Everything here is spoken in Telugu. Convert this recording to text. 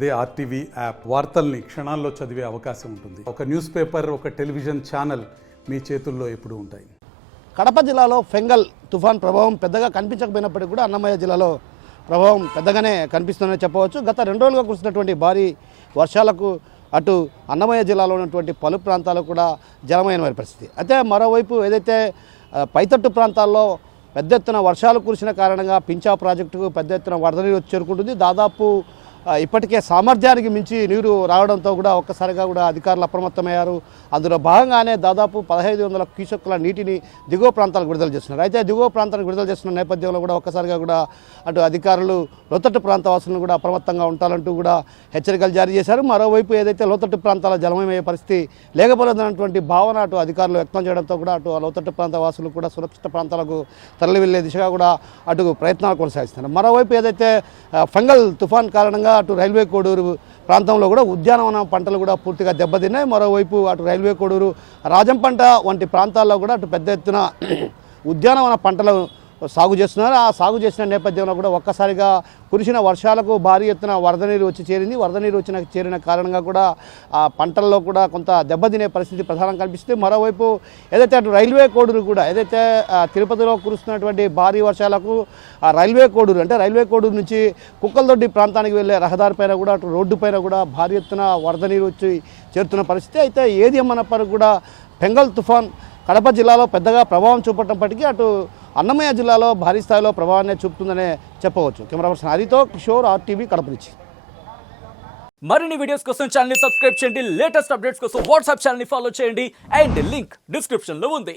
అదే ఆర్టీవీ యాప్ వార్తల్ని క్షణాల్లో చదివే అవకాశం ఉంటుంది. ఒక న్యూస్ పేపర్, ఒక టెలివిజన్ ఛానల్ మీ చేతుల్లో ఎప్పుడూ ఉంటాయి. కడప జిల్లాలో ఫెంగల్ తుఫాన్ ప్రభావం పెద్దగా కనిపించకపోయినప్పటికీ కూడా అన్నమయ్య జిల్లాలో ప్రభావం పెద్దగానే కనిపిస్తుందని చెప్పవచ్చు. గత 2 రోజులుగా కురిసినటువంటి భారీ వర్షాలకు అటు అన్నమయ్య జిల్లాలో ఉన్నటువంటి పలు ప్రాంతాలకు కూడా జలమయమైన పరిస్థితి. అయితే మరోవైపు ఏదైతే పైతట్టు ప్రాంతాల్లో పెద్ద ఎత్తున వర్షాలు కురిసిన కారణంగా పించా ప్రాజెక్టుకు పెద్ద ఎత్తున వరద నీరు వచ్చి చేరుకుంటుంది. దాదాపు ఇప్పటికే సామర్థ్యానికి మించి నీరు రావడంతో కూడా ఒక్కసారిగా కూడా అధికారులు అప్రమత్తమయ్యారు. అందులో భాగంగానే దాదాపు 1500 క్యూసెక్కుల నీటిని దిగువ ప్రాంతాలకు విడుదల చేస్తున్నారు. అయితే దిగువ ప్రాంతానికి విడుదల చేస్తున్న నేపథ్యంలో కూడా ఒక్కసారిగా కూడా అటు అధికారులు లోతట్టు ప్రాంత వాసులను కూడా అప్రమత్తంగా ఉండాలంటూ కూడా హెచ్చరికలు జారీ చేశారు. మరోవైపు ఏదైతే లోతట్టు ప్రాంతాల జలమయమయ్యే పరిస్థితి లేకపోలేదన్నటువంటి భావన అటు అధికారులు వ్యక్తం చేయడంతో కూడా అటు లోతట్టు ప్రాంత వాసులు కూడా సురక్షిత ప్రాంతాలకు తరలి వెళ్లే దిశగా కూడా అటు ప్రయత్నాలు కొనసాగిస్తున్నారు. మరోవైపు ఏదైతే ఫెంగల్ తుఫాన్ కారణంగా అటు రైల్వే కోడూరు ప్రాంతంలో కూడా ఉద్యానవన పంటలు కూడా పూర్తిగా దెబ్బతిన్నాయి. మరోవైపు అటు రైల్వే కోడూరు, రాజంపంట వంటి ప్రాంతాల్లో కూడా అటు పెద్ద ఎత్తున ఉద్యానవన పంటలు సాగు చేస్తున్నారు. ఆ సాగు చేసిన నేపథ్యంలో కూడా ఒక్కసారిగా కురిసిన వర్షాలకు భారీ ఎత్తున వరద నీరు వచ్చి చేరింది. వరద నీరు చేరిన కారణంగా కూడా ఆ పంటల్లో కూడా కొంత దెబ్బతినే పరిస్థితి ప్రధానంగా కనిపిస్తుంది. మరోవైపు ఏదైతే అటు రైల్వే కోడూరు కూడా ఏదైతే తిరుపతిలో కురుస్తున్నటువంటి భారీ వర్షాలకు ఆ రైల్వే కోడూరు నుంచి కుక్కలదొడ్డి ప్రాంతానికి వెళ్ళే రహదారిపైన కూడా అటు రోడ్డు పైన కూడా భారీ ఎత్తున వరద నీరు వచ్చి చేరుతున్న పరిస్థితి. అయితే ఏది ఏమన్నప్పటికీ కూడా ఫెంగల్ తుఫాన్ కడప జిల్లాలో పెద్దగా ప్రభావం చూపట్టప్పటికీ అటు అన్నమయ్య జిల్లాలో భారీ స్థాయిలో ప్రభావాన్ని చూపుతుందనే చెప్పవచ్చు. కెమెరా పర్సన్ హరితో కిషోర్, ఆర్టీవీ కడప నుంచి. మరిన్ని వీడియోస్ కోసం ఛానల్ ని సబ్స్క్రైబ్ చేయండి. లేటెస్ట్ అప్డేట్స్ కోసం వాట్సాప్ ఛానల్ ని ఫాలో చేయండి. అండ్ లింక్ డిస్క్రిప్షన్ లో ఉంది.